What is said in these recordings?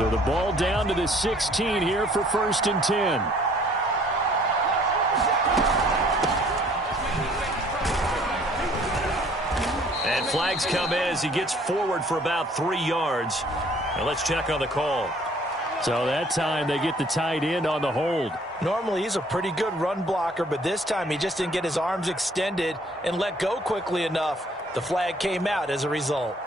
So the ball down to the 16 here for 1st and 10. And flags come in as he gets forward for about 3 yards. Now let's check on the call. So that time they get the tight end on the hold. Normally he's a pretty good run blocker, but this time he just didn't get his arms extended and let go quickly enough. The flag came out as a result.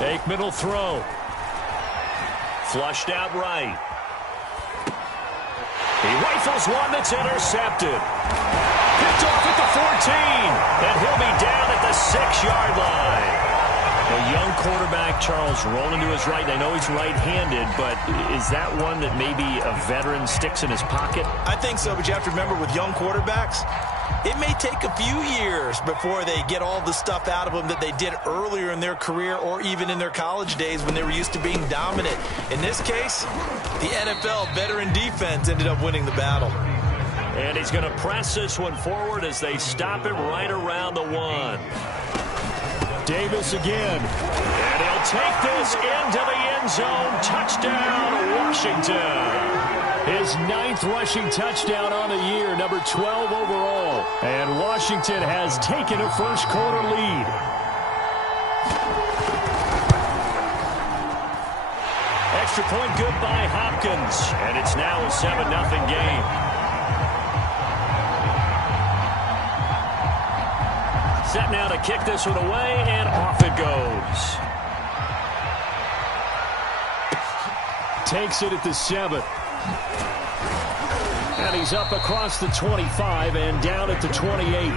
Aikman will throw. Flushed out right. He rifles one that's intercepted. Picked off at the 14. And he'll be down at the 6-yard line. A young quarterback, Charles, rolling to his right. I know he's right-handed, but is that one that maybe a veteran sticks in his pocket? I think so, but you have to remember with young quarterbacks, it may take a few years before they get all the stuff out of them that they did earlier in their career or even in their college days when they were used to being dominant. In this case, the NFL veteran defense ended up winning the battle. And he's going to press this one forward as they stop it right around the 1. Davis again. And he'll take this into the end zone. Touchdown, Washington. His 9th rushing touchdown on the year, number 12 overall. And Washington has taken a first-quarter lead. Extra point good by Hopkins. And it's now a 7-0 game. Set now to kick this one away, and off it goes. Takes it at the 7. And he's up across the 25 and down at the 28.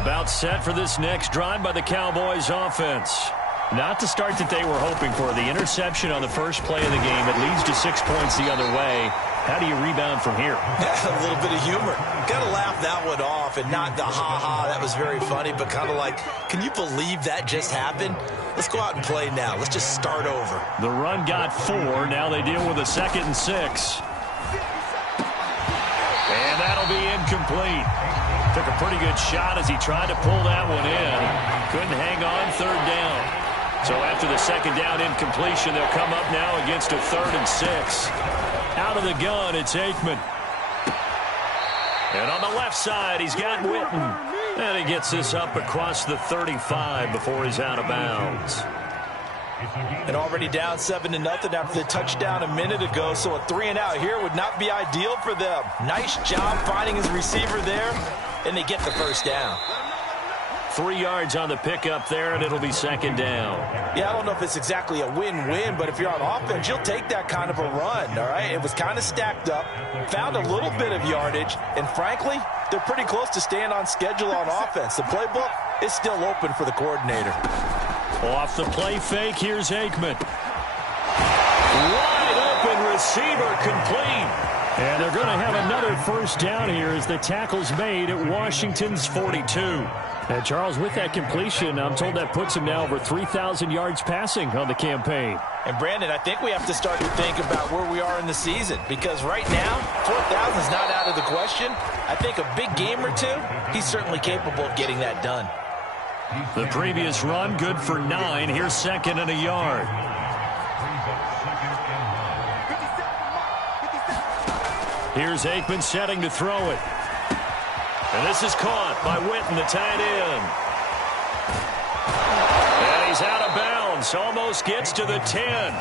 About set for this next drive by the Cowboys offense. Not the start that they were hoping for. The interception on the first play of the game. It leads to 6 points the other way. How do you rebound from here? A little bit of humor. Got to laugh that one off and not the ha-ha. That was very funny, but kind of like, can you believe that just happened? Let's go out and play now. Let's just start over. The run got 4. Now they deal with a 2nd and 6. And that'll be incomplete. Took a pretty good shot as he tried to pull that one in. Couldn't hang on, 3rd down. So after the 2nd down incompletion, they'll come up now against a 3rd and 6. Out of the gun, it's Aikman. And on the left side, he's got Witten. And he gets this up across the 35 before he's out of bounds. And already down 7-0 after the touchdown a minute ago, so a 3-and-out here would not be ideal for them. Nice job finding his receiver there, and they get the first down. 3 yards on the pickup there, and it'll be 2nd down. Yeah, I don't know if it's exactly a win-win, but if you're on offense, you'll take that kind of a run, all right? It was kind of stacked up, found a little bit of yardage, and frankly, they're pretty close to staying on schedule on offense. The playbook is still open for the coordinator. Off the play fake, here's Aikman. Wide open receiver complete. And they're going to have another first down here as the tackle's made at Washington's 42. And Charles, with that completion, I'm told that puts him now over 3,000 yards passing on the campaign. And Brandon, I think we have to start to think about where we are in the season, because right now, 4,000 is not out of the question. I think a big game or two, he's certainly capable of getting that done. The previous run, good for 9. Here's 2nd and a yard. Here's Aikman setting to throw it. And this is caught by Witten, the tight end. And he's out of bounds. Almost gets to the 10.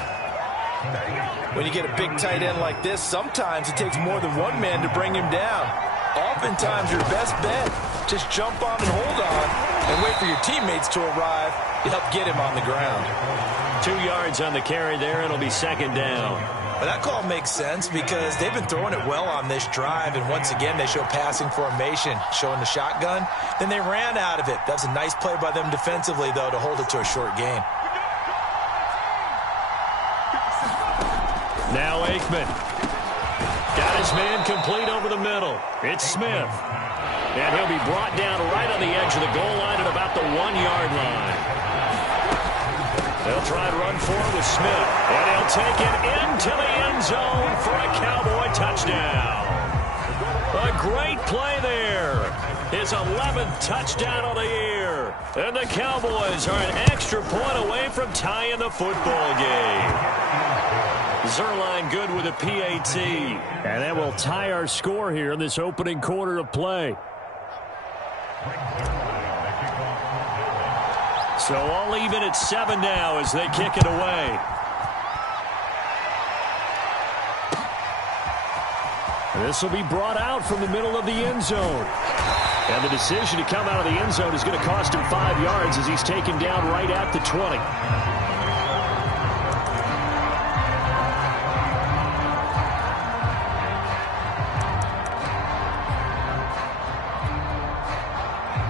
When you get a big tight end like this, sometimes it takes more than one man to bring him down. Oftentimes, your best bet, just jump on and hold on and wait for your teammates to arrive to help get him on the ground. 2 yards on the carry there. It'll be 2nd down. But that call makes sense because they've been throwing it well on this drive, and once again they show passing formation, showing the shotgun. Then they ran out of it. That's a nice play by them defensively, though, to hold it to a short gain. Aikman. Got his man complete over the middle. It's Smith. And he'll be brought down right on the edge of the goal line at about the 1-yard line. They'll try and run forward with Smith. And he'll take it into the end zone for a Cowboy touchdown. A great play there. His 11th touchdown of the year. And the Cowboys are an extra point away from tying the football game. Zerline good with a PAT. And that will tie our score here in this opening quarter of play. So all even at 7 now as they kick it away. This will be brought out from the middle of the end zone. And the decision to come out of the end zone is going to cost him 5 yards as he's taken down right at the 20.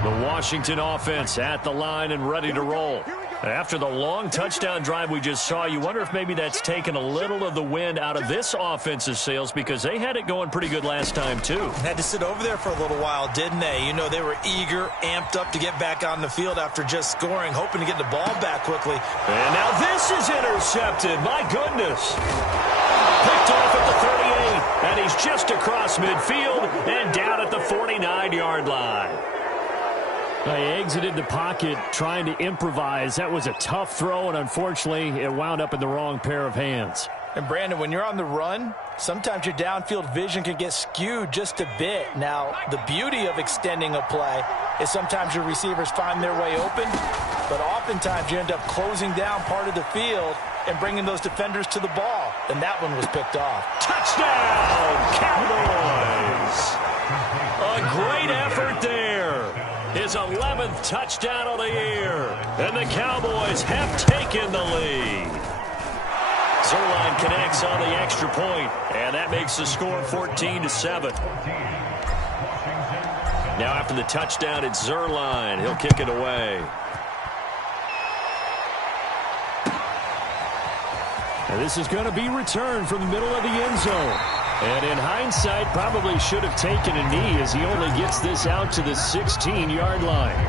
The Washington offense at the line and ready to roll. After the long touchdown drive we just saw, you wonder if maybe that's taken a little of the wind out of this offense's sails because they had it going pretty good last time, too. Had to sit over there for a little while, didn't they? You know, they were eager, amped up to get back on the field after just scoring, hoping to get the ball back quickly. And now this is intercepted. My goodness. Picked off at the 38, and he's just across midfield and down at the 49-yard line. They exited the pocket trying to improvise. That was a tough throw, and unfortunately, it wound up in the wrong pair of hands. And, Brandon, when you're on the run, sometimes your downfield vision can get skewed just a bit. Now, the beauty of extending a play is sometimes your receivers find their way open, but oftentimes you end up closing down part of the field and bringing those defenders to the ball. And that one was picked off. Touchdown, Cowboys! A great effort there. His 11th touchdown of the year. And the Cowboys have taken the lead. Zerline connects on the extra point, and that makes the score 14-7. Now after the touchdown, it's Zerline. He'll kick it away. And this is going to be returned from the middle of the end zone. And in hindsight, probably should have taken a knee as he only gets this out to the 16-yard line.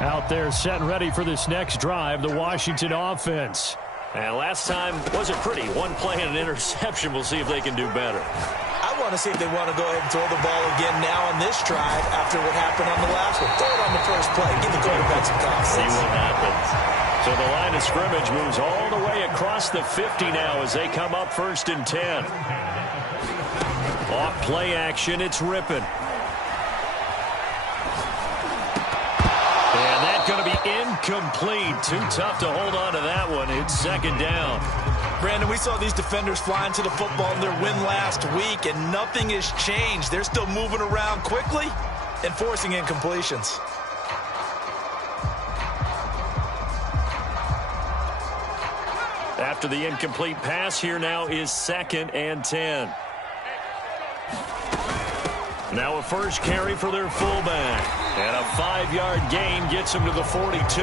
Out there set and ready for this next drive, the Washington offense. And last time wasn't pretty. One play and an interception. We'll see if they can do better. I want to see if they want to go ahead and throw the ball again now on this drive after what happened on the last one. Throw it on the first play. Give the quarterback some confidence. See what happens. So the line of scrimmage moves all the way across the 50 now as they come up 1st and 10. Off play action, it's Rippon. And that's going to be incomplete. Too tough to hold on to that one. It's 2nd down. Brandon, we saw these defenders flying to the football in their win last week, and nothing has changed. They're still moving around quickly and forcing incompletions. After the incomplete pass, here now is 2nd and 10. Now a first carry for their fullback. And a 5-yard gain gets him to the 42.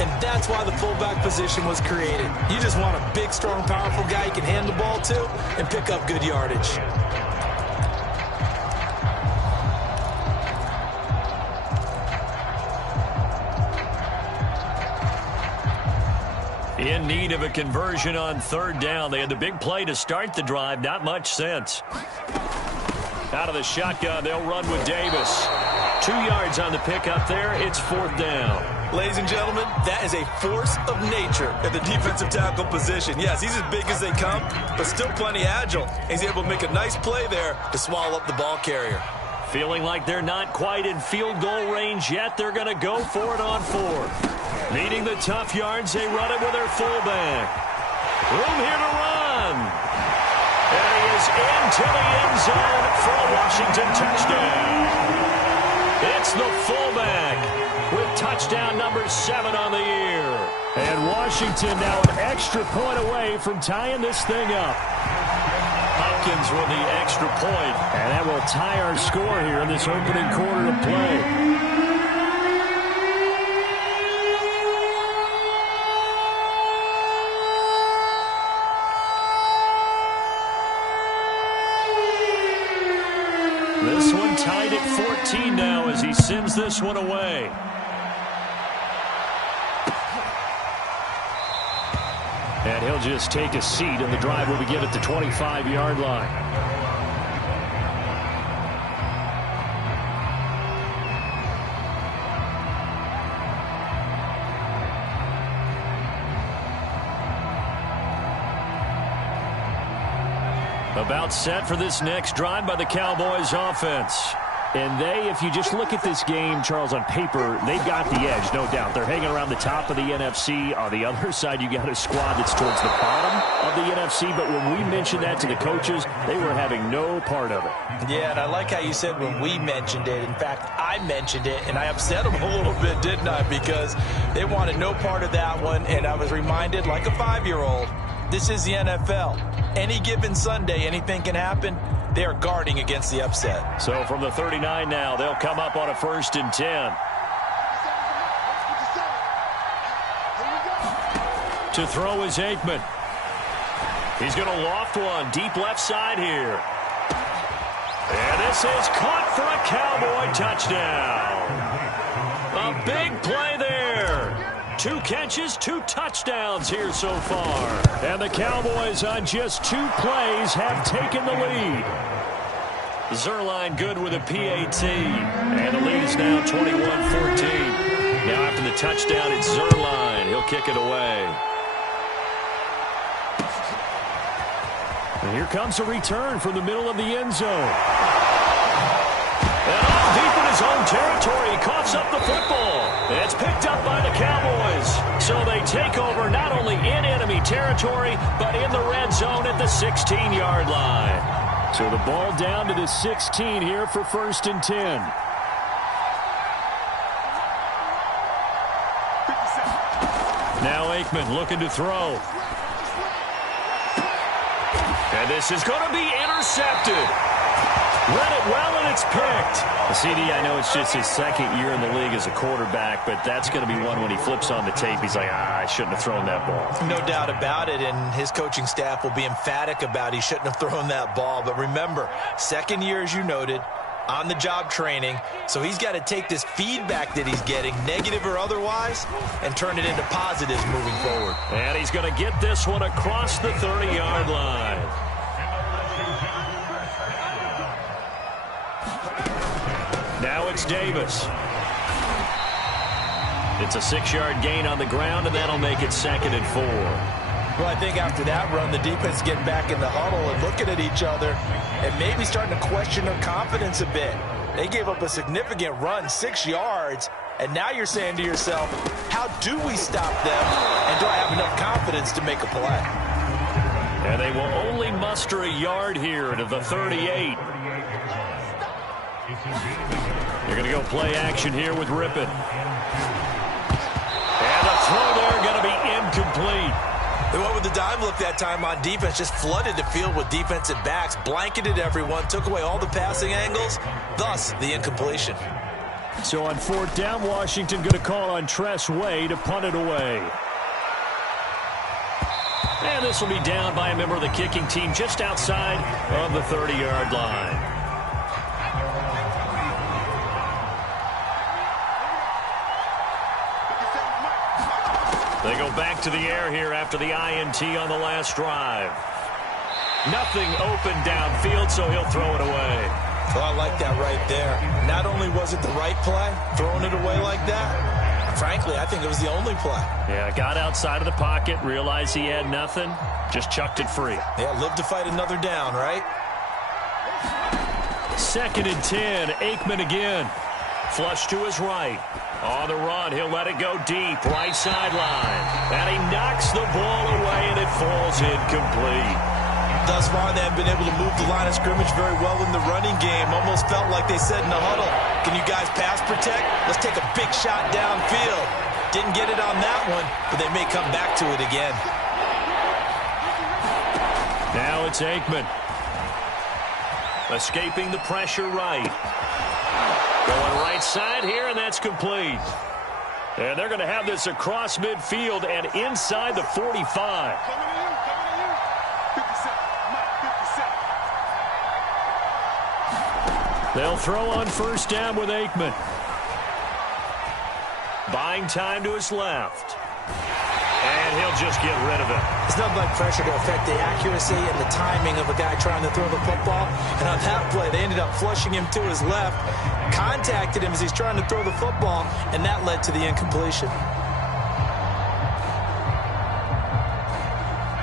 And that's why the fullback position was created. You just want a big, strong, powerful guy you can hand the ball to and pick up good yardage. In need of a conversion on 3rd down. They had the big play to start the drive. Not much sense. Out of the shotgun, they'll run with Davis. 2 yards on the pickup there. It's 4th down. Ladies and gentlemen, that is a force of nature at the defensive tackle position. Yes, he's as big as they come, but still plenty agile. He's able to make a nice play there to swallow up the ball carrier. Feeling like they're not quite in field goal range yet. They're going to go for it on 4th. Needing the tough yards, they run it with their fullback. Room here to run. And he is into the end zone for a Washington touchdown. It's the fullback with touchdown number 7 on the year. And Washington now an extra point away from tying this thing up. Hopkins with the extra point. And that will tie our score here in this opening quarter of play. sends this one away. And he'll just take a seat, and the drive will begin at the 25-yard line. About set for this next drive by the Cowboys offense. And if you just look at this game, Charles, on paper, they've got the edge, no doubt. They're hanging around the top of the NFC. On the other side, you got a squad that's towards the bottom of the NFC. But when we mentioned that to the coaches, they were having no part of it. Yeah, and I like how you said when we mentioned it. In fact, I mentioned it, and I upset them a little bit, didn't I? Because they wanted no part of that one, and I was reminded, like a 5-year-old, this is the NFL. Any given Sunday, anything can happen. They are guarding against the upset. So from the 39 now, they'll come up on a 1st and 10. To throw is Aikman. He's going to loft one deep left side here. And this is caught for a Cowboy touchdown. A big play there. 2 catches, 2 touchdowns here so far. And the Cowboys on just 2 plays have taken the lead. Zerline good with a PAT. And the lead is now 21-14. Now after the touchdown, it's Zerline. He'll kick it away. And here comes a return from the middle of the end zone. And off deep in his own territory, he coughs up the football. It's picked up by the Cowboys. So they take over not only in enemy territory, but in the red zone at the 16-yard line. So the ball down to the 16 here for 1st and 10. Now Aikman looking to throw. And this is going to be intercepted. Read it well, and it's picked. CD, I know it's just his 2nd year in the league as a quarterback, but that's going to be one when he flips on the tape. He's like, I shouldn't have thrown that ball. No doubt about it, and his coaching staff will be emphatic about he shouldn't have thrown that ball. But remember, 2nd year, as you noted, on-the-job training, so he's got to take this feedback that he's getting, negative or otherwise, and turn it into positives moving forward. And he's going to get this one across the 30-yard line. Now it's Davis. It's a 6-yard gain on the ground, and that'll make it 2nd and 4. Well, I think after that run, the defense is getting back in the huddle and looking at each other and maybe starting to question their confidence a bit. They gave up a significant run, 6 yards, and now you're saying to yourself, how do we stop them, and do I have enough confidence to make a play? And they will only muster a yard here to the 38. They're going to go play action here with Rippon. And the throw there going to be incomplete. They went with the dime look that time on defense, just flooded the field with defensive backs, blanketed everyone, took away all the passing angles, thus the incompletion. So on 4th down, Washington going to call on Tress Way to punt it away. And this will be down by a member of the kicking team just outside of the 30-yard line. They go back to the air here after the INT on the last drive. Nothing open downfield, so he'll throw it away. Well, I like that right there. Not only was it the right play, throwing it away like that, frankly, I think it was the only play. Yeah, got outside of the pocket, realized he had nothing, just chucked it free. Yeah, live to fight another down, right? 2nd and 10, Aikman again. Flush to his right. On the run, he'll let it go deep, right sideline. And he knocks the ball away, and it falls incomplete. Thus far, they have been able to move the line of scrimmage very well in the running game. Almost felt like they said in the huddle, can you guys pass protect? Let's take a big shot downfield. Didn't get it on that one, but they may come back to it again. Now it's Aikman. Escaping the pressure right. Going right side here, and that's complete. And they're going to have this across midfield and inside the 45. They'll throw on 1st down with Aikman. Buying time to his left. And he'll just get rid of it. It's nothing like pressure to affect the accuracy and the timing of a guy trying to throw the football. And on that play, they ended up flushing him to his left, contacted him as he's trying to throw the football, and that led to the incompletion.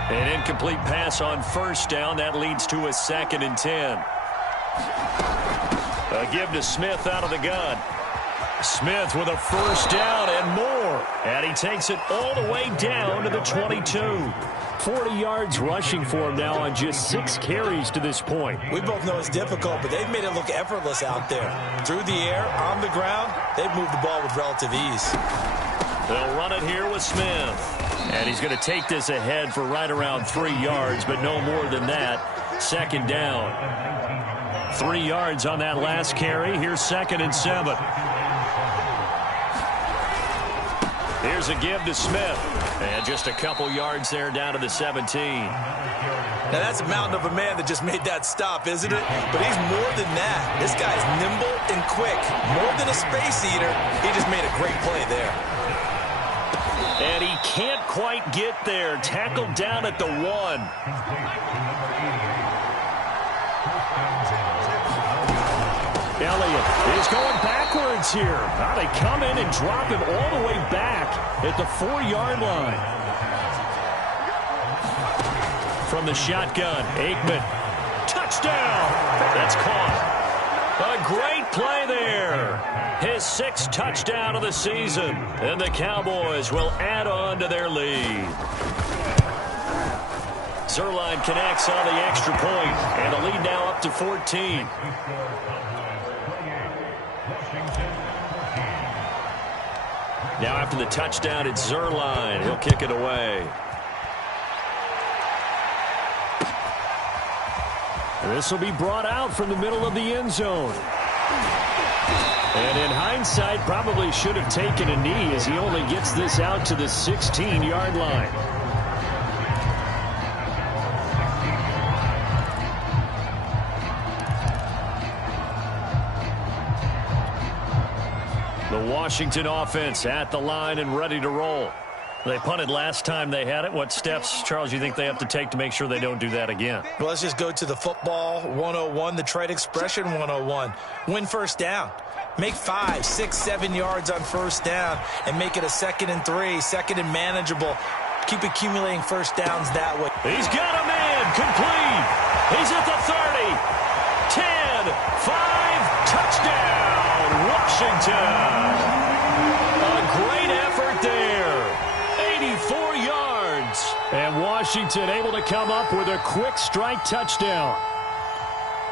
An incomplete pass on first down. That leads to a 2nd and 10. A give to Smith out of the gun. Smith with a first down and more. And he takes it all the way down to the 22. 40 yards rushing for him now on just 6 carries to this point. We both know it's difficult, but they've made it look effortless out there. Through the air, on the ground, they've moved the ball with relative ease. They'll run it here with Smith. And he's going to take this ahead for right around 3 yards, but no more than that. 2nd down. 3 yards on that last carry. Here's 2nd and 7. Here's a give to Smith. And just a couple yards there down to the 17. Now, that's a mountain of a man that just made that stop, isn't it? But he's more than that. This guy's nimble and quick. More than a space eater. He just made a great play there. And he can't quite get there. Tackled down at the 1. Elliott is going backwards here. Now they come in and drop him all the way back at the 4-yard line. From the shotgun, Aikman. Touchdown! That's caught. A great play there. His 6th touchdown of the season. And the Cowboys will add on to their lead. Zuerlein connects on the extra point. And the lead now up to 14. Now after the touchdown, it's Zuerlein. He'll kick it away. This will be brought out from the middle of the end zone. And in hindsight, probably should have taken a knee as he only gets this out to the 16-yard line. The Washington offense at the line and ready to roll. They punted last time they had it. What steps, Charles, you think they have to take to make sure they don't do that again? Well, let's just go to the football 101, the trade expression 101. Win first down. Make 5, 6, 7 yards on first down and make it a 2nd and 3, 2nd and manageable. Keep accumulating first downs that way. He's got a man complete. He's at the 30, 10, 5, touchdown, Washington. A great effort there. 84 yards. And Washington able to come up with a quick strike touchdown.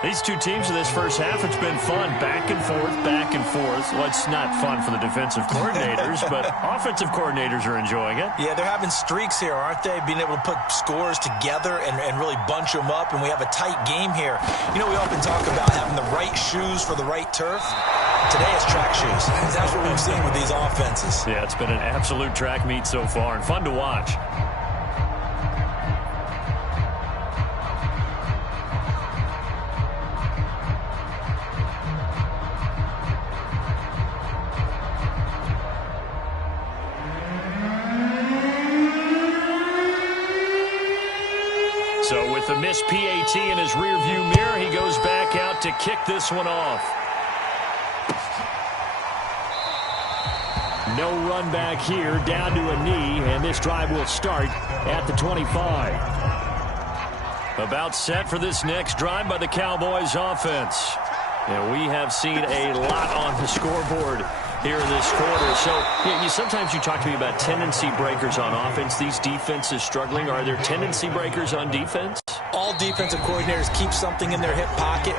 These two teams in this first half, it's been fun. Back and forth, back and forth. Well, it's not fun for the defensive coordinators, but offensive coordinators are enjoying it. Yeah, they're having streaks here, aren't they? Being able to put scores together and really bunch them up, and we have a tight game here. You know, we often talk about having the right shoes for the right turf. Today it's track shoes. That's what we've seen with these offenses. Yeah, it's been an absolute track meet so far and fun to watch. So with the missed PAT in his rearview mirror, he goes back out to kick this one off. No run back here, down to a knee, and this drive will start at the 25. About set for this next drive by the Cowboys offense. And we have seen a lot on the scoreboard here in this quarter. So sometimes you talk to me about tendency breakers on offense. These defenses struggling. Are there tendency breakers on defense? All defensive coordinators keep something in their hip pocket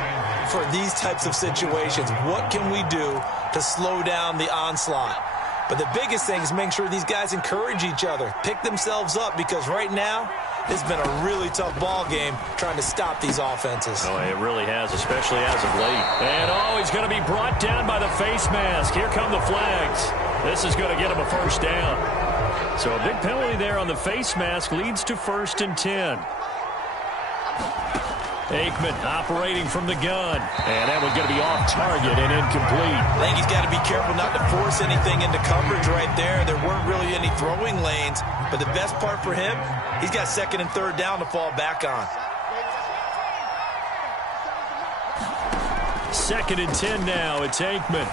for these types of situations. What can we do to slow down the onslaught? But the biggest thing is making sure these guys encourage each other, pick themselves up, because right now it's been a really tough ball game trying to stop these offenses. Oh, it really has, especially as of late. And he's going to be brought down by the face mask. Here come the flags. This is going to get him a first down. So a big penalty there on the face mask leads to 1st and 10. Aikman operating from the gun. And that one's going to be off target and incomplete. I think he's got to be careful not to force anything into coverage right there. There weren't really any throwing lanes. But the best part for him, he's got second and third down to fall back on. 2nd and 10 now. It's Aikman.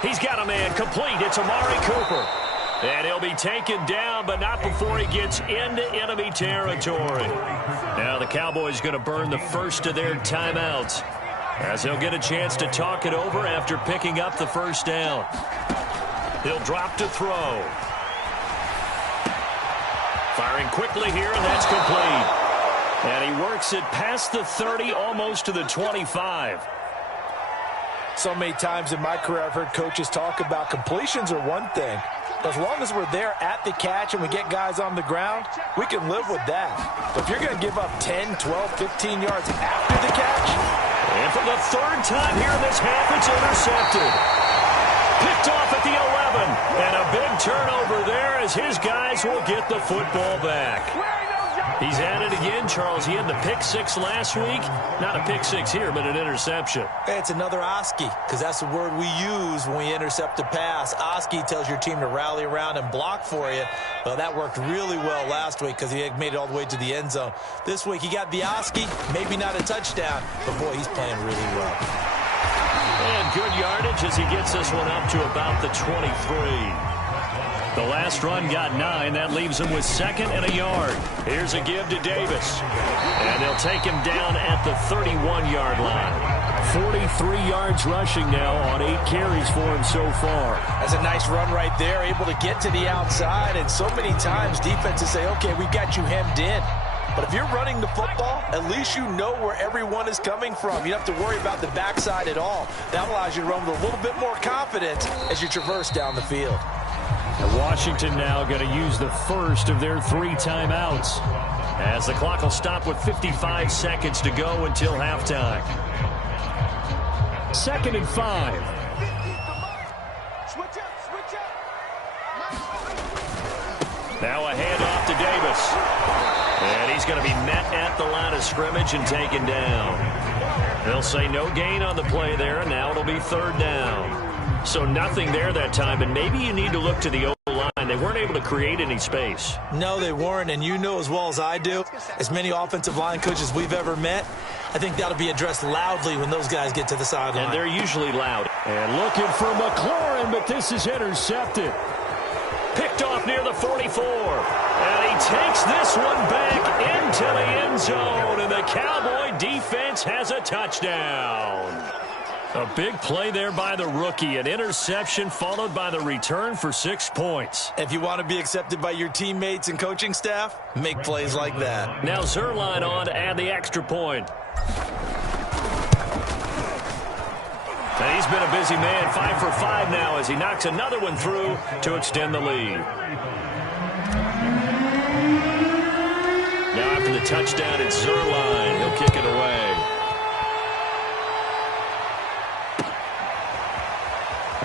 He's got a man complete. It's Amari Cooper. And he'll be taken down, but not before he gets into enemy territory. Now the Cowboys going to burn the first of their timeouts, as he'll get a chance to talk it over after picking up the first down. He'll drop to throw. Firing quickly here, and that's complete. And he works it past the 30, almost to the 25. So many times in my career I've heard coaches talk about completions are one thing. As long as we're there at the catch and we get guys on the ground, we can live with that. But if you're going to give up 10, 12, 15 yards after the catch. And for the third time here in this half, it's intercepted. Picked off at the 11. And a big turnover there as his guys will get the football back. He's at it again, Charles. He had the pick six last week. Not a pick six here, but an interception. It's another Oski, because that's the word we use when we intercept a pass. Oski tells your team to rally around and block for you. Well, that worked really well last week because he had made it all the way to the end zone. This week he got the Oski, maybe not a touchdown, but boy, he's playing really well. And good yardage as he gets this one up to about the 23. The last run got 9. That leaves him with 2nd and a yard. Here's a give to Davis. And they'll take him down at the 31-yard line. 43 yards rushing now on 8 carries for him so far. That's a nice run right there, able to get to the outside. And so many times defenses say, okay, we've got you hemmed in. But if you're running the football, at least you know where everyone is coming from. You don't have to worry about the backside at all. That allows you to run with a little bit more confidence as you traverse down the field. And Washington now going to use the first of their 3 timeouts, as the clock will stop with 55 seconds to go until halftime. 2nd and 5. Now a handoff to Davis. And he's going to be met at the line of scrimmage and taken down. They'll say no gain on the play there, and now it'll be 3rd down. So nothing there that time, and maybe you need to look to the O-line. They weren't able to create any space. No, they weren't, and you know as well as I do, as many offensive line coaches we've ever met, I think that'll be addressed loudly when those guys get to the sideline. And they're usually loud. And looking for McLaurin, but this is intercepted. Picked off near the 44. And he takes this one back into the end zone, and the Cowboy defense has a touchdown. A big play there by the rookie. An interception followed by the return for 6 points. If you want to be accepted by your teammates and coaching staff, make plays like that. Now Zerline on to add the extra point. And he's been a busy man, 5 for 5 now as he knocks another one through to extend the lead. Now after the touchdown, it's Zerline. He'll kick it away.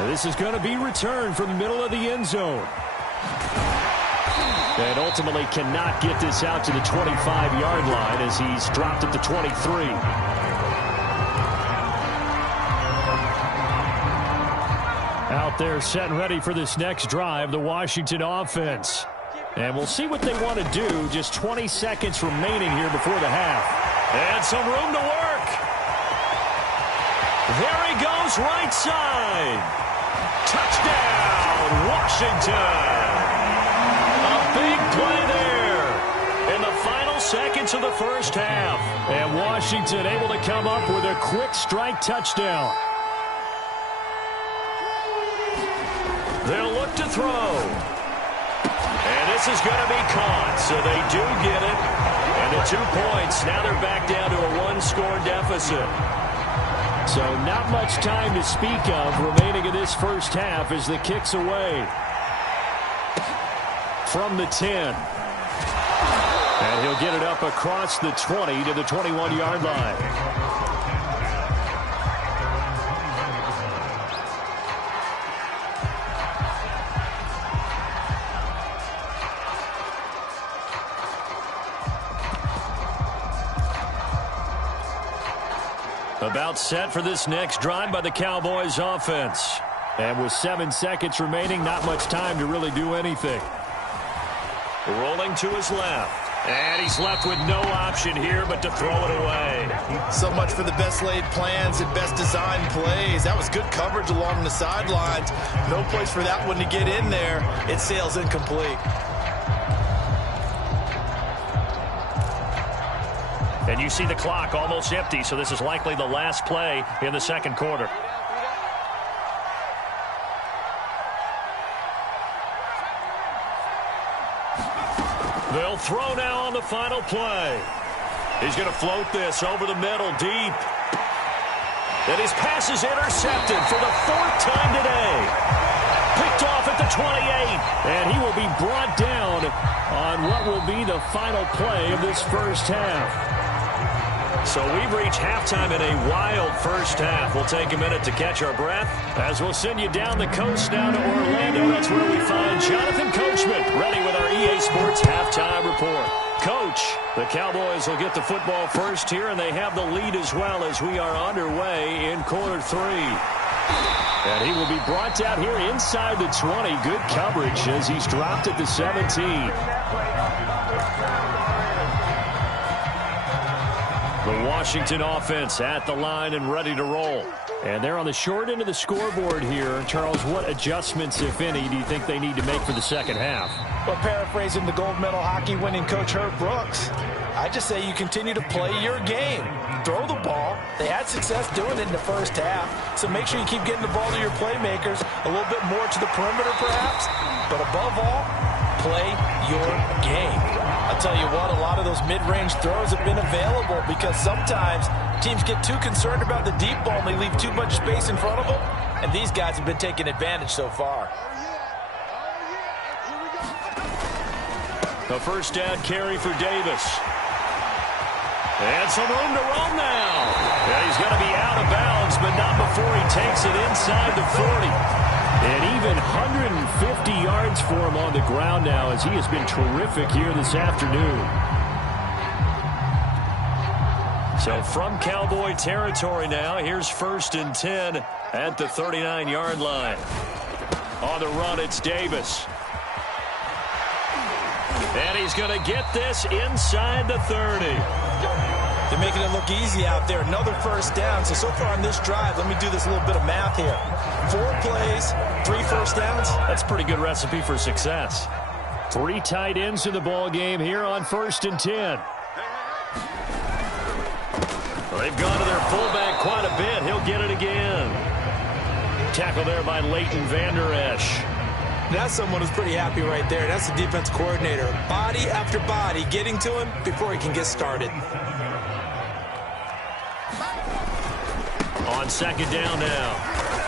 This is going to be returned from the middle of the end zone. And ultimately cannot get this out to the 25-yard line as he's dropped at the 23. Out there set and ready for this next drive, the Washington offense. And we'll see what they want to do. Just 20 seconds remaining here before the half. And some room to work. There he goes, right side. Touchdown, Washington. A big play there in the final seconds of the first half. And Washington able to come up with a quick strike touchdown. They'll look to throw. And this is going to be caught, so they do get it. And the 2 points, now they're back down to a 1-score deficit. So not much time to speak of remaining in this first half as the kick's away from the 10. And he'll get it up across the 20 to the 21-yard line. About set for this next drive by the Cowboys offense. And with 7 seconds remaining, not much time to really do anything. Rolling to his left. And he's left with no option here but to throw it away. So much for the best laid plans and best designed plays. That was good coverage along the sidelines. No place for that one to get in there. It sails incomplete. And you see the clock almost empty, so this is likely the last play in the second quarter. They'll throw now on the final play. He's going to float this over the middle deep. And his pass is intercepted for the 4th time today. Picked off at the 28. And he will be brought down on what will be the final play of this first half. So we've reached halftime in a wild first half. We'll take a minute to catch our breath as we'll send you down the coast now to Orlando. That's where we find Jonathan Coachman ready with our EA Sports halftime report. Coach, the Cowboys will get the football first here, and they have the lead as well as we are underway in quarter 3. And he will be brought down here inside the 20. Good coverage as he's dropped at the 17. The Washington offense at the line and ready to roll. And they're on the short end of the scoreboard here. Charles, what adjustments, if any, do you think they need to make for the second half? Well, paraphrasing the gold medal hockey winning coach Herb Brooks, I just say you continue to play your game. Throw the ball. They had success doing it in the first half. So make sure you keep getting the ball to your playmakers, a little bit more to the perimeter perhaps. But above all, play your game. I'll tell you what, a lot of those mid-range throws have been available because sometimes teams get too concerned about the deep ball and they leave too much space in front of them. And these guys have been taking advantage so far. The first down carry for Davis. And some room to roam now. Yeah, he's going to be out of bounds, but not before he takes it inside the 40. And even 150 yards for him on the ground now as he has been terrific here this afternoon. So from Cowboy territory now, here's 1st and 10 at the 39-yard line. On the run, it's Davis. And he's going to get this inside the 30. They're making it look easy out there. Another first down. So far on this drive, let me do this little bit of math here. 4 plays, 3 first downs. That's a pretty good recipe for success. 3 tight ends in the ball game here on 1st and 10. Well, they've gone to their fullback quite a bit. He'll get it again. Tackle there by Leighton Vander Esch. That's someone who's pretty happy right there. That's the defense coordinator. Body after body getting to him before he can get started. On 2nd down now,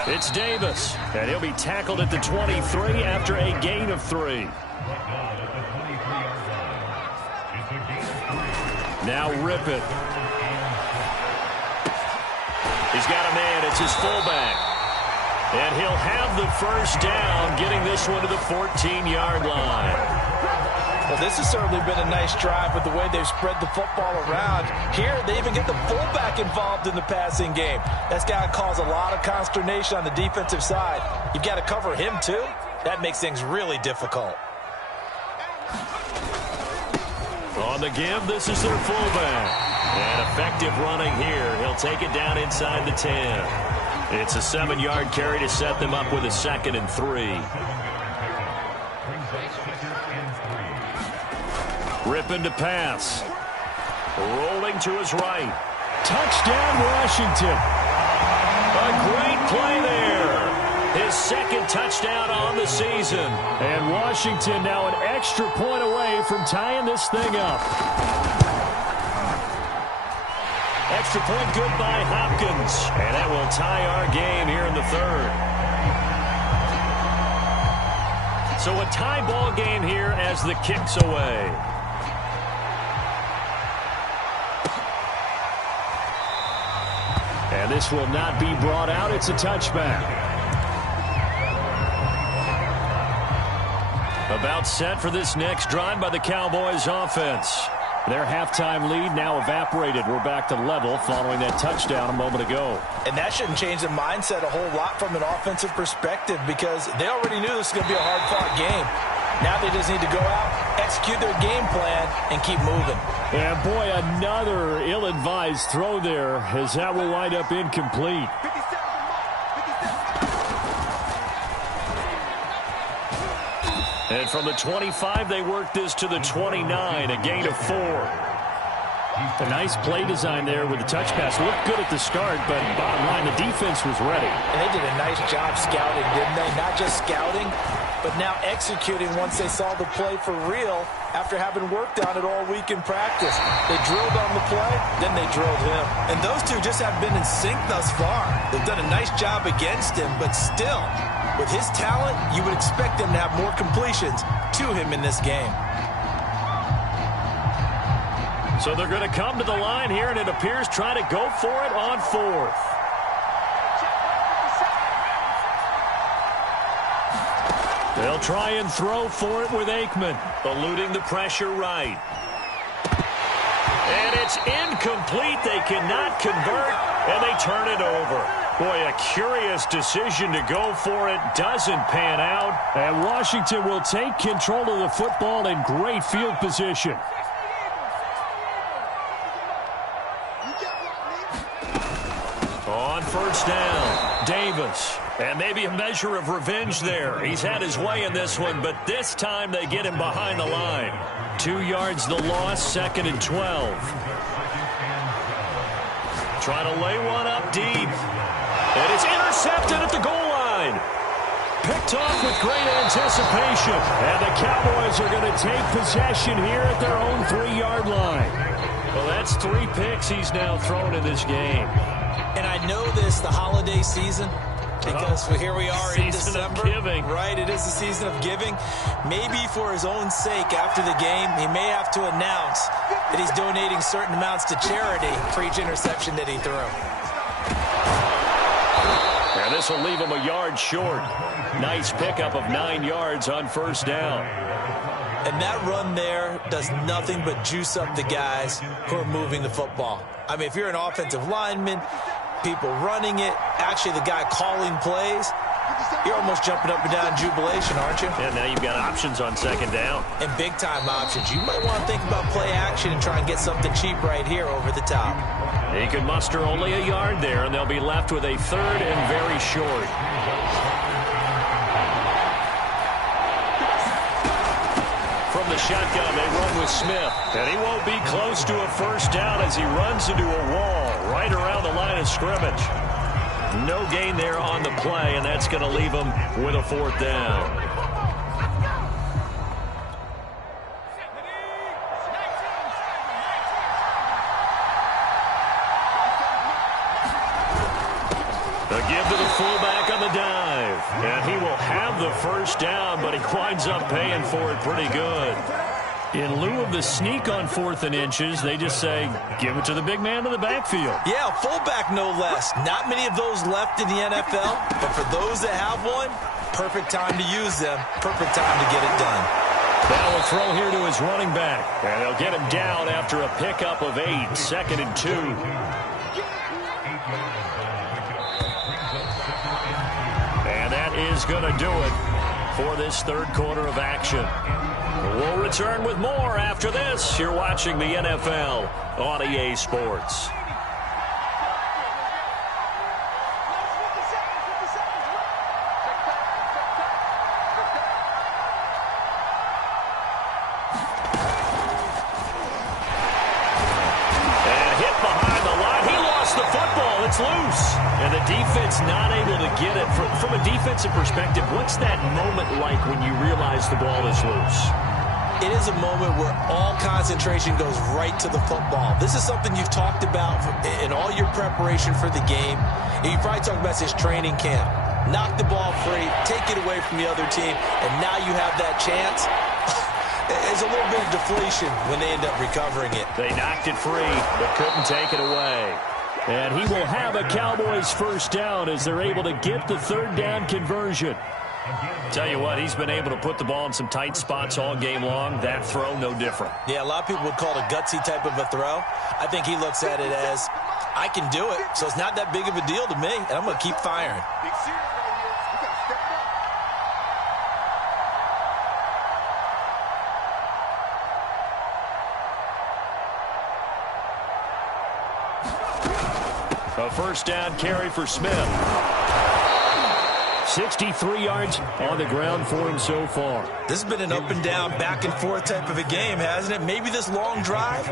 it's Davis. And he'll be tackled at the 23 after a gain of 3. Now Rippon. He's got a man. It's his fullback. And he'll have the first down, getting this one to the 14-yard line. Well, this has certainly been a nice drive with the way they've spread the football around. Here, they even get the fullback involved in the passing game. That's got to cause a lot of consternation on the defensive side. You've got to cover him, too. That makes things really difficult. On the give, this is their fullback. And effective running here. He'll take it down inside the 10. It's a 7-yard carry to set them up with a 2nd and 3. Rippon to pass. Rolling to his right. Touchdown, Washington. A great play there. His 2nd touchdown on the season. And Washington now an extra point away from tying this thing up. Extra point good by Hopkins. And that will tie our game here in the 3rd. So a tie ball game here as the kick's away. And this will not be brought out. It's a touchback. About set for this next drive by the Cowboys offense. Their halftime lead now evaporated. We're back to level following that touchdown a moment ago. And that shouldn't change the mindset a whole lot from an offensive perspective because they already knew this was going to be a hard-fought game. Now they just need to go out, execute their game plan, and keep moving. And boy, another ill-advised throw there as that will wind up incomplete. And from the 25, they work this to the 29, a gain of 4. A nice play design there with the touch pass. Looked good at the start, but bottom line, the defense was ready. And they did a nice job scouting, didn't they? Not just scouting, but now executing once they saw the play for real after having worked on it all week in practice. They drilled on the play, then they drilled him. And those two just have been in sync thus far. They've done a nice job against him, but still, with his talent, you would expect them to have more completions to him in this game. So they're going to come to the line here, and it appears trying to go for it on 4th. They'll try and throw for it with Aikman, eluding the pressure right. And it's incomplete. They cannot convert, and they turn it over. Boy, a curious decision to go for it. Doesn't pan out. And Washington will take control of the football in great field position. On first down, Davis. And maybe a measure of revenge there. He's had his way in this one, but this time they get him behind the line. 2 yards the loss, 2nd and 12. Trying to lay one up deep. And it's intercepted at the goal line. Picked off with great anticipation. And the Cowboys are going to take possession here at their own 3-yard line. Well, that's 3 picks he's now thrown in this game. And I know this, the holiday season, because here we are in December. Season of giving. Right, it is the season of giving. Maybe for his own sake after the game, he may have to announce that he's donating certain amounts to charity for each interception that he threw. And this will leave him a yard short. Nice pickup of 9 yards on first down. And that run there does nothing but juice up the guys who are moving the football. I mean, if you're an offensive lineman, people running it, actually the guy calling plays, you're almost jumping up and down in jubilation, aren't you? Yeah, now you've got options on 2nd down. And big-time options. You might want to think about play action and try and get something cheap right here over the top. He can muster only a yard there, and they'll be left with a 3rd and very short. From the shotgun, they run with Smith. And he won't be close to a first down as he runs into a wall right around the line of scrimmage. No gain there on the play, and that's going to leave him with a 4th down. The give to the fullback on the dive. And he will have the first down, but he winds up paying for it pretty good. In lieu of the sneak on 4th and inches, they just say, give it to the big man in the backfield. Yeah, fullback no less. Not many of those left in the NFL, but for those that have one, perfect time to use them. Perfect time to get it done. Now a throw here to his running back. And they'll get him down after a pickup of 8, 2nd and 2. And that is going to do it for this 3rd quarter of action. We'll return with more after this. You're watching the NFL on EA Sports. Loose. And the defense not able to get it. From a defensive perspective, what's that moment like when you realize the ball is loose? It is a moment where all concentration goes right to the football. This is something you've talked about in all your preparation for the game. And you probably talked about this training camp. Knock the ball free, take it away from the other team, and now you have that chance. There's a little bit of deflation when they end up recovering it. They knocked it free, but couldn't take it away. And he will have a Cowboys first down as they're able to get the 3rd down conversion. Tell you what, he's been able to put the ball in some tight spots all game long. That throw, no different. Yeah, a lot of people would call it a gutsy type of a throw. I think he looks at it as, I can do it, so it's not that big of a deal to me, and I'm going to keep firing. A first down carry for Smith. 63 yards on the ground for him so far. This has been an up and down, back and forth type of a game, hasn't it? Maybe this long drive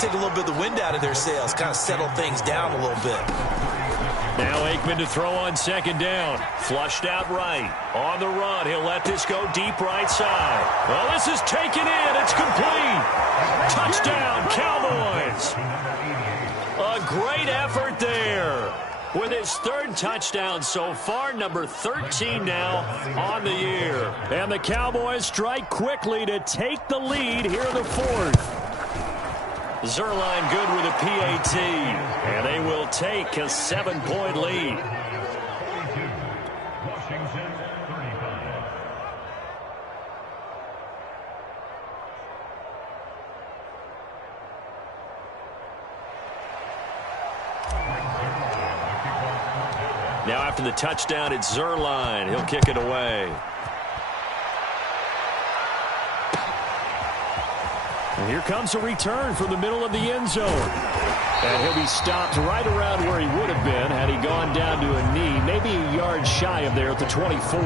take a little bit of the wind out of their sails, kind of settle things down a little bit. Now Aikman to throw on second down. Flushed out right. On the run, he'll let this go deep right side. Well, this is taken in. It's complete. Touchdown, Cowboys. A great effort there. With his third touchdown so far, number 13 now on the year. And the Cowboys strike quickly to take the lead here in the fourth. Zerline good with a PAT, and they will take a 7-point lead. Now after the touchdown, it's Zerline. He'll kick it away. And here comes a return from the middle of the end zone. And he'll be stopped right around where he would have been had he gone down to a knee, maybe a yard shy of there at the 24.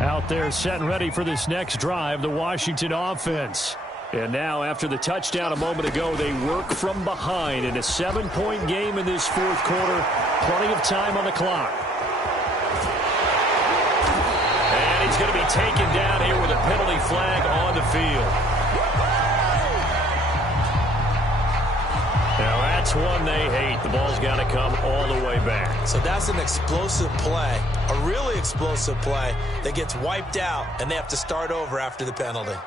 Out there set and ready for this next drive, the Washington offense. And now after the touchdown a moment ago, they work from behind in a 7-point game in this fourth quarter. Plenty of time on the clock. And he's going to be taken down here with a penalty flag on the field. Now that's one they hate. The ball's got to come all the way back. So that's an explosive play, a really explosive play that gets wiped out, and they have to start over after the penalty.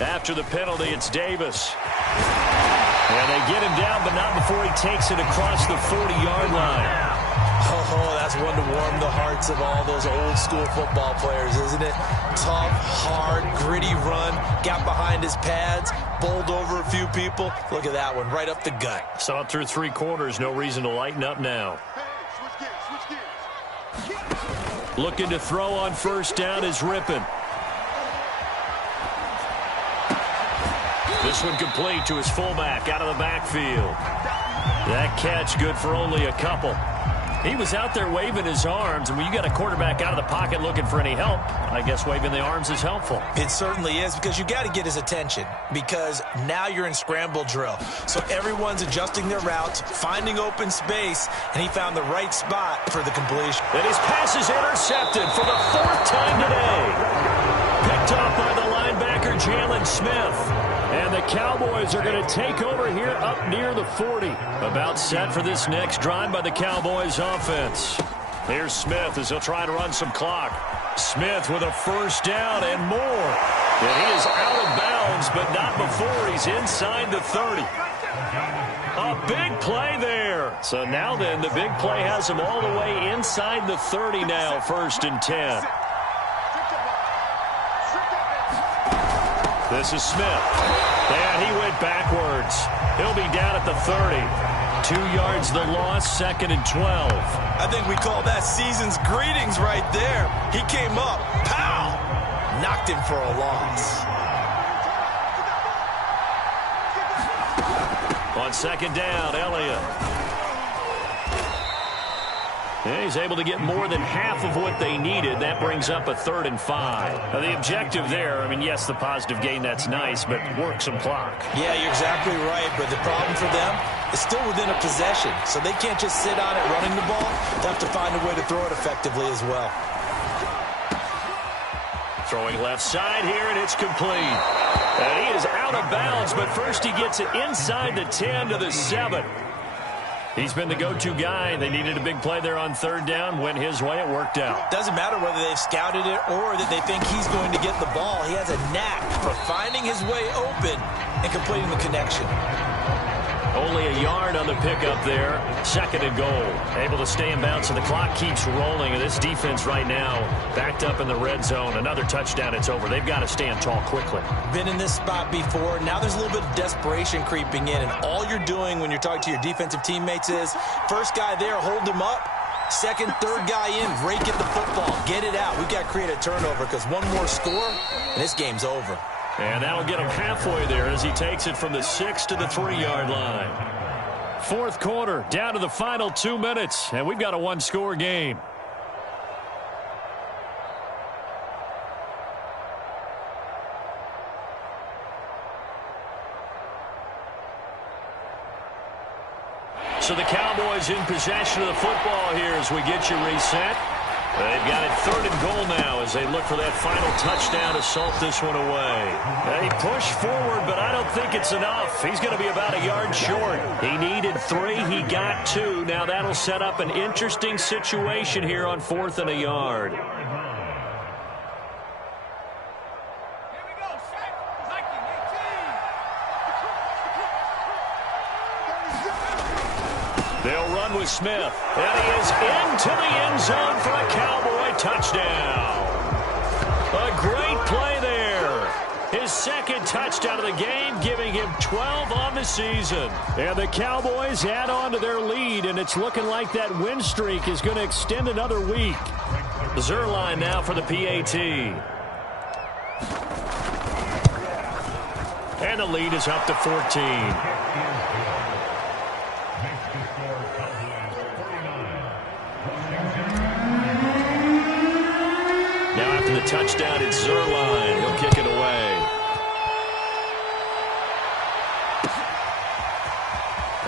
After the penalty, it's Davis. And they get him down, but not before he takes it across the 40-yard line. Oh, that's one to warm the hearts of all those old-school football players, isn't it? Tough, hard, gritty run, got behind his pads, bowled over a few people. Look at that one, right up the gut. Saw it through 3 quarters, no reason to lighten up now. Looking to throw on first down is Rippon. This one complete to his fullback out of the backfield. That catch good for only a couple. He was out there waving his arms, and when you got a quarterback out of the pocket looking for any help, I guess waving the arms is helpful. It certainly is, because you got to get his attention, because now you're in scramble drill. So everyone's adjusting their routes, finding open space, and he found the right spot for the completion. And his pass is intercepted for the 4th time today. Picked off by the linebacker, Jalen Smith. And the Cowboys are going to take over here up near the 40. About set for this next drive by the Cowboys offense. Here's Smith as he'll try to run some clock. Smith with a first down and more. And he is out of bounds, but not before he's inside the 30. A big play there. So now then, the big play has him all the way inside the 30 now, 1st and 10. This is Smith. And he went backwards. He'll be down at the 30. 2 yards the loss, 2nd and 12. I think we call that season's greetings right there. He came up, pow, knocked him for a loss. On 2nd down, Elliott. And he's able to get more than half of what they needed. That brings up a 3rd and 5. Now, the objective there, I mean, yes, the positive gain, that's nice, but work some clock. Yeah, you're exactly right, but the problem for them is still within a possession, so they can't just sit on it running the ball. They have to find a way to throw it effectively as well. Throwing left side here, and it's complete. And he is out of bounds, but first he gets it inside the 10 to the 7. He's been the go-to guy. They needed a big play there on third down. Went his way. It worked out. Doesn't matter whether they've scouted it or that they think he's going to get the ball. He has a knack for finding his way open and completing the connection. Only a yard on the pickup there. Second and goal. Able to stay in bounds, and the clock keeps rolling. And this defense right now backed up in the red zone. Another touchdown, it's over. They've got to stand tall quickly. Been in this spot before. Now there's a little bit of desperation creeping in. And all you're doing when you're talking to your defensive teammates is first guy there, hold him up. Second, third guy in, rake at the football. Get it out. We've got to create a turnover because one more score, and this game's over. And that'll get him halfway there as he takes it from the 6 to the 3-yard line. Fourth quarter, down to the final 2 minutes, and we've got a one-score game. So the Cowboys in possession of the football here as we get you reset. They've got it third and goal now as they look for that final touchdown to salt this one away. They push forward, but I don't think it's enough. He's going to be about a yard short. He needed 3. He got 2. Now that'll set up an interesting situation here on 4th and a yard. They'll run with Smith, and he is into the end zone for a Cowboy touchdown. A great play there. His second touchdown of the game, giving him 12 on the season. And the Cowboys add on to their lead, and it's looking like that win streak is going to extend another week. Zerline now for the PAT. And the lead is up to 14. Now after the touchdown, it's Zerline. He'll kick it away.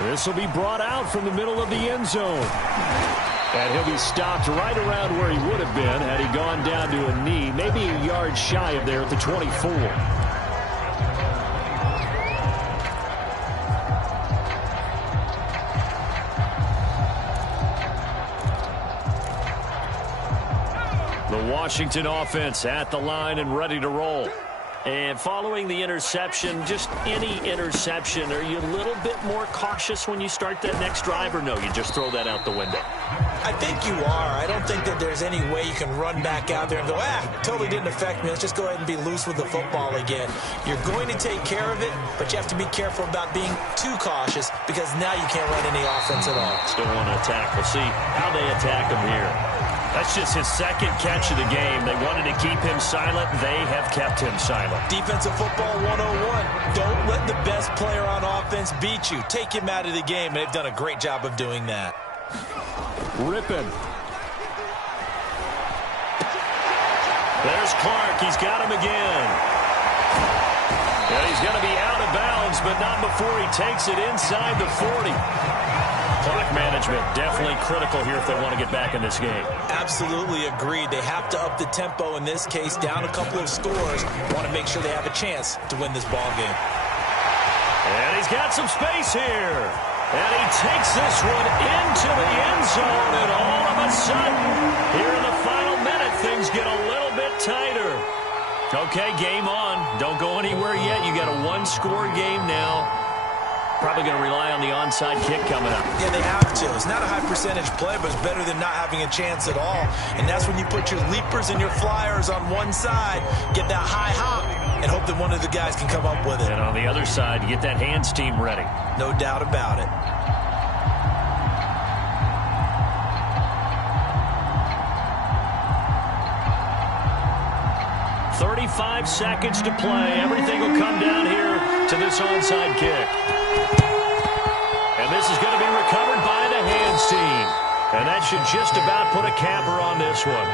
This will be brought out from the middle of the end zone. And he'll be stopped right around where he would have been had he gone down to a knee, maybe a yard shy of there at the 24. The Washington offense at the line and ready to roll. And following the interception, just any interception, are you a little bit more cautious when you start that next drive, or no, you just throw that out the window? I think you are. I don't think that there's any way you can run back out there and go, totally didn't affect me. Let's just go ahead and be loose with the football again. You're going to take care of it, but you have to be careful about being too cautious because now you can't run any offense at all. Still want to attack. We'll see how they attack him here. That's just his second catch of the game. They wanted to keep him silent. They have kept him silent. Defensive football 101. Don't let the best player on offense beat you. Take him out of the game. They've done a great job of doing that. Rippin. There's Clark. He's got him again. Yeah, he's going to be out of bounds, but not before he takes it inside the 40. Clock management definitely critical here if they want to get back in this game. Absolutely agreed. They have to up the tempo in this case, down a couple of scores. Want to make sure they have a chance to win this ball game. And he's got some space here. And he takes this one into the end zone, and all of a sudden, here in the final minute, things get a little bit tighter. Okay, game on. Don't go anywhere yet. You got a one-score game now. Probably going to rely on the onside kick coming up. Yeah, they have to. It's not a high-percentage play, but it's better than not having a chance at all. And that's when you put your leapers and your flyers on one side, get that high hop, and hope that one of the guys can come up with it. And on the other side, you get that hands team ready. No doubt about it. .35 seconds to play. Everything will come down here to this onside kick. And this is going to be recovered by the hands team. And that should just about put a capper on this one.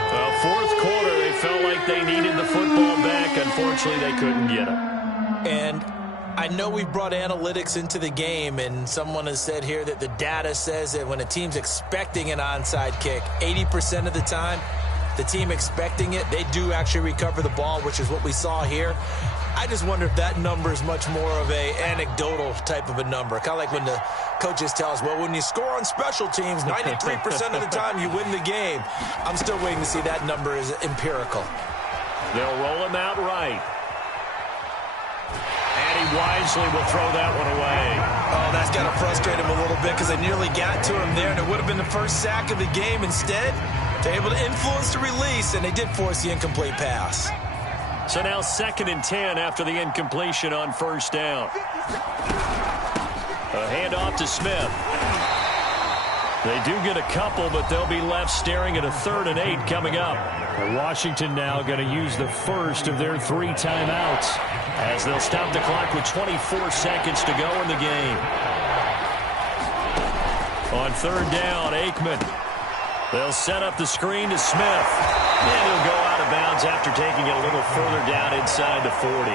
Fourth quarter, they felt like they needed the football back. Unfortunately, they couldn't get it. And I know we've brought analytics into the game, and someone has said here that the data says that when a team's expecting an onside kick, 80% of the time, the team expecting it, they do actually recover the ball, which is what we saw here. I just wonder if that number is much more of a anecdotal type of a number. Kind of like when the coaches tell us, well, when you score on special teams, 93% of the time you win the game. I'm still waiting to see that number is empirical. They'll roll him out right. And he wisely will throw that one away. Oh, that's got to frustrate him a little bit because they nearly got to him there, and it would have been the first sack of the game. Instead, they're able to influence the release, and they did force the incomplete pass. So now 2nd and 10 after the incompletion on first down. A handoff to Smith. They do get a couple, but they'll be left staring at a 3rd and 8 coming up. Washington now going to use the first of their 3 timeouts, as they'll stop the clock with 24 seconds to go in the game. On 3rd down, Aikman. They'll set up the screen to Smith. And he'll go out of bounds after taking it a little further down inside the 40.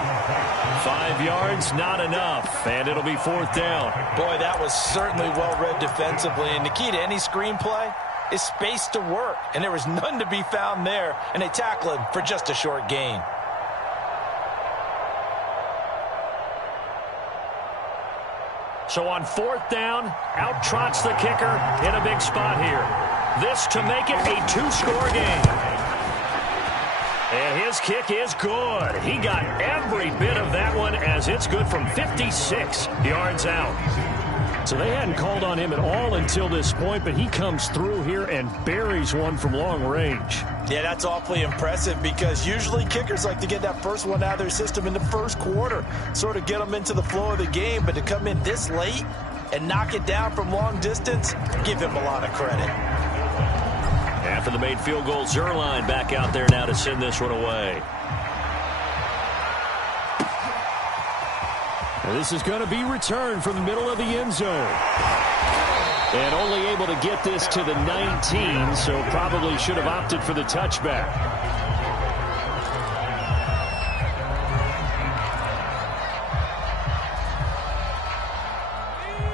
5 yards, not enough, and it'll be 4th down. Boy, that was certainly well-read defensively, and the key to any screenplay is space to work, and there was none to be found there, and they tackle him for just a short gain. So on 4th down, out trots the kicker in a big spot here. This to make it a 2-score game. And his kick is good. He got every bit of that one as it's good from 56 yards out. So they hadn't called on him at all until this point, but he comes through here and buries one from long range. Yeah, that's awfully impressive because usually kickers like to get that first one out of their system in the first quarter, sort of get them into the flow of the game, but to come in this late and knock it down from long distance, give him a lot of credit. After the made field goal, Zerline back out there now to send this one away. And this is going to be returned from the middle of the end zone. And only able to get this to the 19, so probably should have opted for the touchback.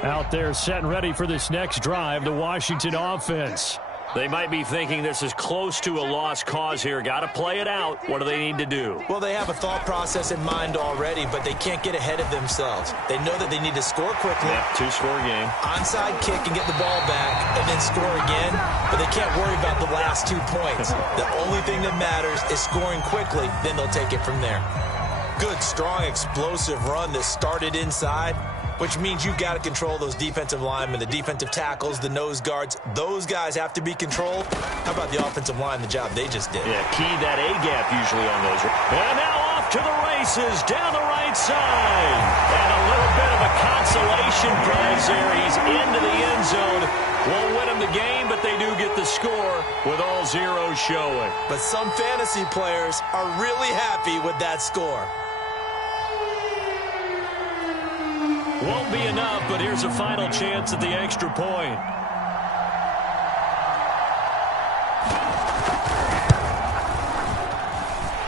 Out there set and ready for this next drive, the Washington offense. They might be thinking this is close to a lost cause here. Got to play it out. What do they need to do? Well, they have a thought process in mind already, but they can't get ahead of themselves. They know that they need to score quickly. Yeah, 2-score game. Onside kick and get the ball back and then score again, but they can't worry about the last 2 points. The only thing that matters is scoring quickly, then they'll take it from there. Good, strong, explosive run that started inside, which means you've got to control those defensive linemen, the defensive tackles, the nose guards. Those guys have to be controlled. How about the offensive line, the job they just did? Yeah, key that A-gap usually on those. And now off to the races down the right side. And a little bit of a consolation prize there. He's into the end zone. Won't win him the game, but they do get the score with all zeros showing. But some fantasy players are really happy with that score. Won't be enough, but here's a final chance at the extra point.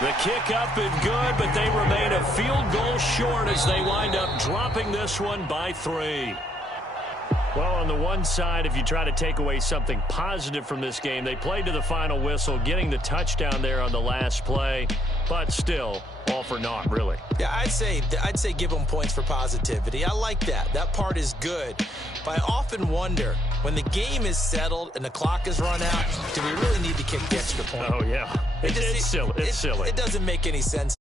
The kick up and good, but they remain a field goal short as they wind up dropping this one by 3. Well, on the one side, if you try to take away something positive from this game, they played to the final whistle, getting the touchdown there on the last play, but still, all for naught, really. Yeah, I'd say give them points for positivity. I like that. That part is good. But I often wonder, when the game is settled and the clock is run out, do we really need to kick the extra point? Oh, yeah. It's silly. It's silly. It doesn't make any sense.